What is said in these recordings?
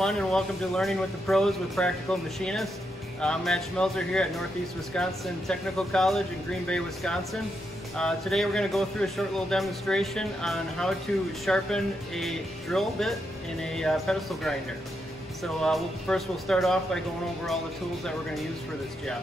everyone, and welcome to Learning with the Pros with Practical Machinist. I'm Matt Schmelzer here at Northeast Wisconsin Technical College in Green Bay, Wisconsin. Today we're going to go through a short little demonstration on how to sharpen a drill bit in a pedestal grinder. So first we'll start off by going over all the tools that we're going to use for this job.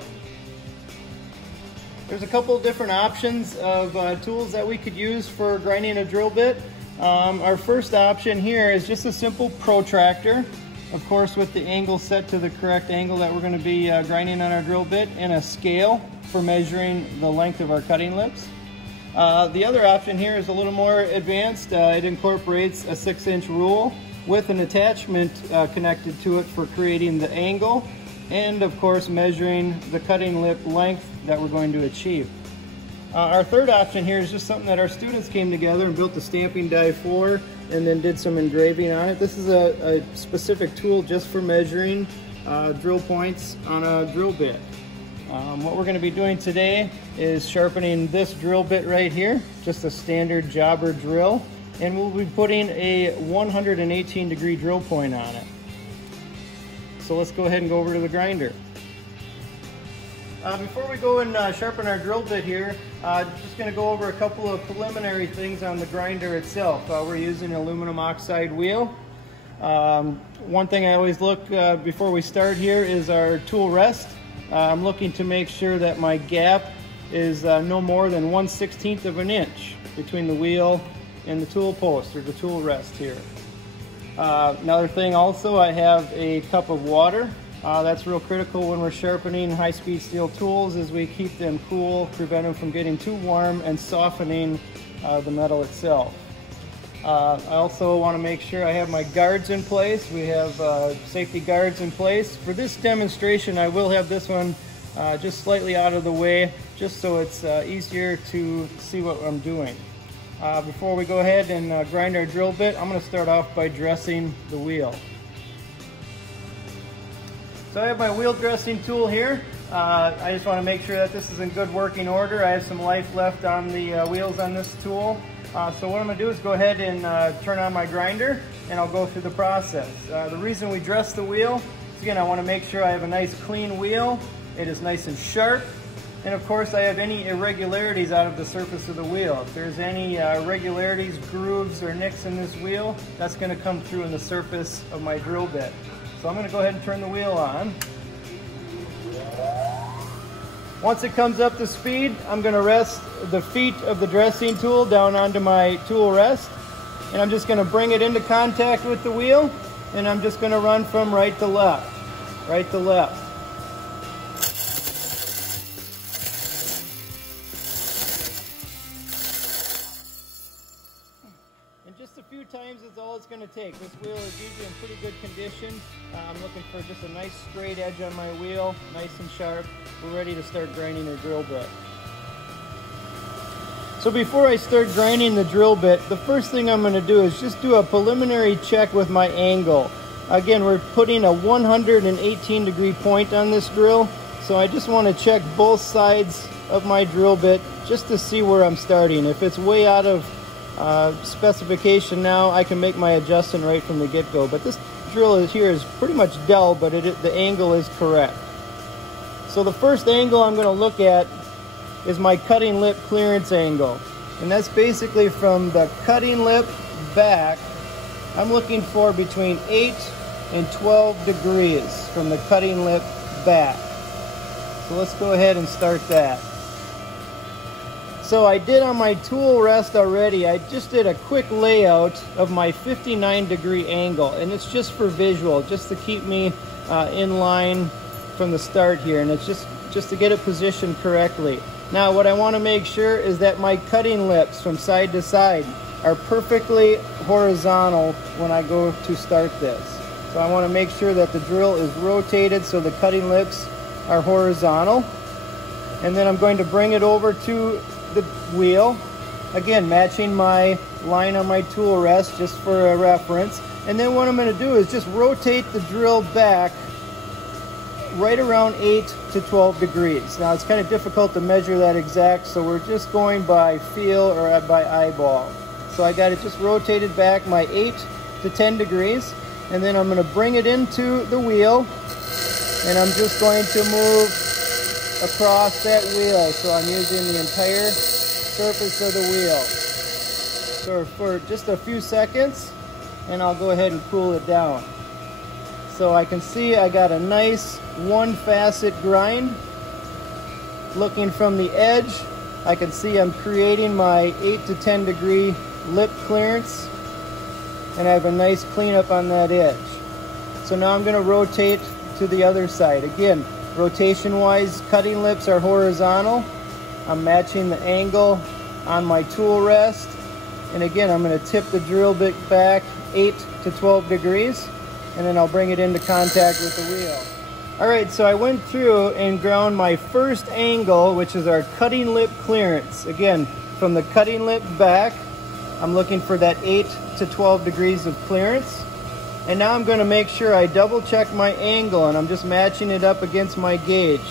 There's a couple different options of tools that we could use for grinding a drill bit. Our first option here is just a simple protractor, of course with the angle set to the correct angle that we're going to be grinding on our drill bit, and a scale for measuring the length of our cutting lips. The other option here is a little more advanced. It incorporates a 6-inch rule with an attachment connected to it for creating the angle and of course measuring the cutting lip length that we're going to achieve. Our third option here is just something that our students came together and built a stamping die for and then did some engraving on it. This is a specific tool just for measuring drill points on a drill bit. What we're going to be doing today is sharpening this drill bit right here, just a standard jobber drill, and we'll be putting a 118-degree drill point on it. So let's go ahead and go over to the grinder. Before we go and sharpen our drill bit here, just going to go over a couple of preliminary things on the grinder itself. We're using an aluminum oxide wheel. One thing I always look before we start here is our tool rest. I'm looking to make sure that my gap is no more than 1/16 of an inch between the wheel and the tool post or the tool rest here. Another thing also, I have a cup of water. That's real critical when we're sharpening high-speed steel tools, as we keep them cool, prevent them from getting too warm and softening the metal itself. I also want to make sure I have my guards in place. We have safety guards in place. For this demonstration, I will have this one just slightly out of the way, just so it's easier to see what I'm doing. Before we go ahead and grind our drill bit, I'm going to start off by dressing the wheel. So I have my wheel dressing tool here. I just want to make sure that this is in good working order. I have some life left on the wheels on this tool. So what I'm going to do is go ahead and turn on my grinder, and I'll go through the process. The reason we dress the wheel is, again, I want to make sure I have a nice clean wheel. It is nice and sharp. And of course I have any irregularities out of the surface of the wheel. If there's any irregularities, grooves, or nicks in this wheel, that's going to come through in the surface of my drill bit. So I'm going to go ahead and turn the wheel on. Once it comes up to speed, I'm going to rest the feet of the dressing tool down onto my tool rest, and I'm just going to bring it into contact with the wheel, and I'm just going to run from right to left, right to left. Just a few times is all it's going to take. This wheel is usually in pretty good condition. I'm looking for just a nice straight edge on my wheel, nice and sharp. We're ready to start grinding our drill bit. So before I start grinding the drill bit, the first thing I'm going to do is just do a preliminary check with my angle. Again, we're putting a 118-degree point on this drill, so I just want to check both sides of my drill bit just to see where I'm starting. If it's way out of specification now, I can make my adjustment right from the get-go. But this drill here is pretty much dull, but the angle is correct. So the first angle I'm going to look at is my cutting lip clearance angle. And that's basically from the cutting lip back. I'm looking for between 8 and 12 degrees from the cutting lip back. So let's go ahead and start that. So I did on my tool rest already, I just did a quick layout of my 59-degree angle, and it's just for visual, just to keep me in line from the start here, and it's just to get it positioned correctly. Now what I want to make sure is that my cutting lips from side to side are perfectly horizontal when I go to start this. So I want to make sure that the drill is rotated so the cutting lips are horizontal, and then I'm going to bring it over to the wheel, again matching my line on my tool rest just for a reference. And then what I'm going to do is just rotate the drill back right around 8 to 12 degrees. Now it's kind of difficult to measure that exact, so we're just going by feel or by eyeball. So I got it just rotated back my 8 to 10 degrees. and then I'm going to bring it into the wheel, and I'm just going to move across that wheel. So I'm using the entire surface of the wheel. So for just a few seconds, and I'll go ahead and cool it down. So I can see I got a nice one facet grind. Looking from the edge, I can see I'm creating my 8 to 10 degree lip clearance, and I have a nice cleanup on that edge. So now I'm going to rotate to the other side. Again, rotation wise, cutting lips are horizontal. I'm matching the angle on my tool rest, and again I'm going to tip the drill bit back 8 to 12 degrees, and then I'll bring it into contact with the wheel. Alright, so I went through and ground my first angle, which is our cutting lip clearance. Again, from the cutting lip back, I'm looking for that 8 to 12 degrees of clearance. And now I'm going to make sure I double check my angle, and I'm just matching it up against my gauge.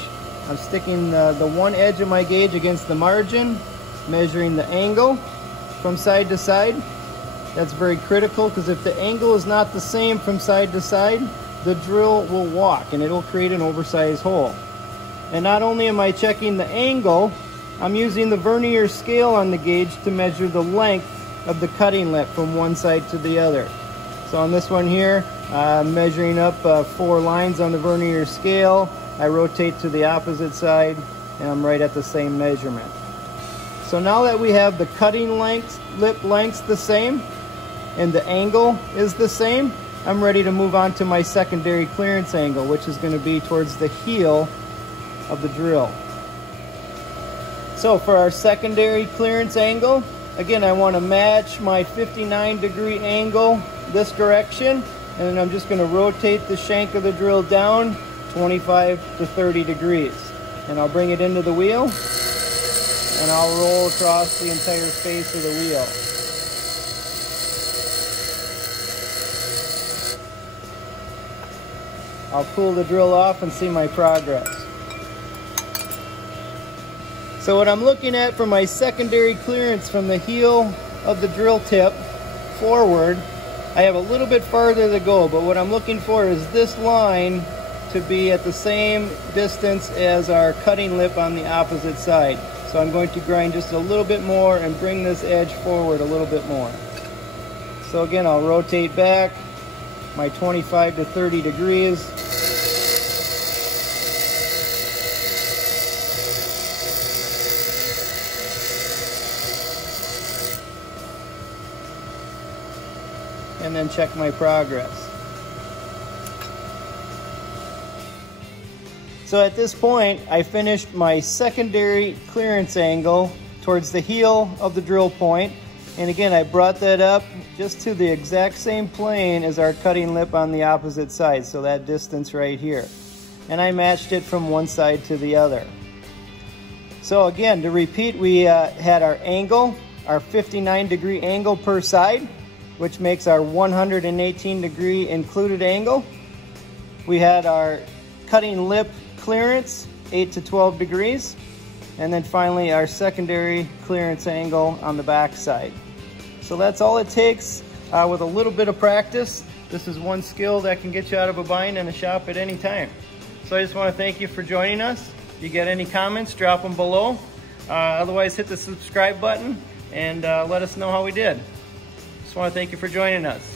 I'm sticking the one edge of my gauge against the margin, measuring the angle from side to side. That's very critical, because if the angle is not the same from side to side, the drill will walk and it'll create an oversized hole. And not only am I checking the angle, I'm using the vernier scale on the gauge to measure the length of the cutting lip from one side to the other. So on this one here, I'm measuring up 4 lines on the vernier scale. I rotate to the opposite side, and I'm right at the same measurement. So now that we have the cutting lengths, lip lengths the same, and the angle is the same, I'm ready to move on to my secondary clearance angle, which is going to be towards the heel of the drill. So for our secondary clearance angle, again, I want to match my 59 degree angle this direction, and then I'm just going to rotate the shank of the drill down 25 to 30 degrees. And I'll bring it into the wheel, and I'll roll across the entire face of the wheel. I'll pull the drill off and see my progress. So what I'm looking at for my secondary clearance from the heel of the drill tip forward, I have a little bit farther to go, but what I'm looking for is this line to be at the same distance as our cutting lip on the opposite side. So I'm going to grind just a little bit more and bring this edge forward a little bit more. So again, I'll rotate back my 25 to 30 degrees. And then check my progress. So at this point, I finished my secondary clearance angle towards the heel of the drill point. And again, I brought that up just to the exact same plane as our cutting lip on the opposite side, so that distance right here. And I matched it from one side to the other. So again, to repeat, we had our angle, our 59 degree angle per side, which makes our 118 degree included angle. We had our cutting lip clearance, 8 to 12 degrees. And then finally our secondary clearance angle on the back side. So that's all it takes with a little bit of practice. This is one skill that can get you out of a bind in a shop at any time. So I just want to thank you for joining us. If you get any comments, drop them below. Otherwise, hit the subscribe button and let us know how we did. Just want to thank you for joining us.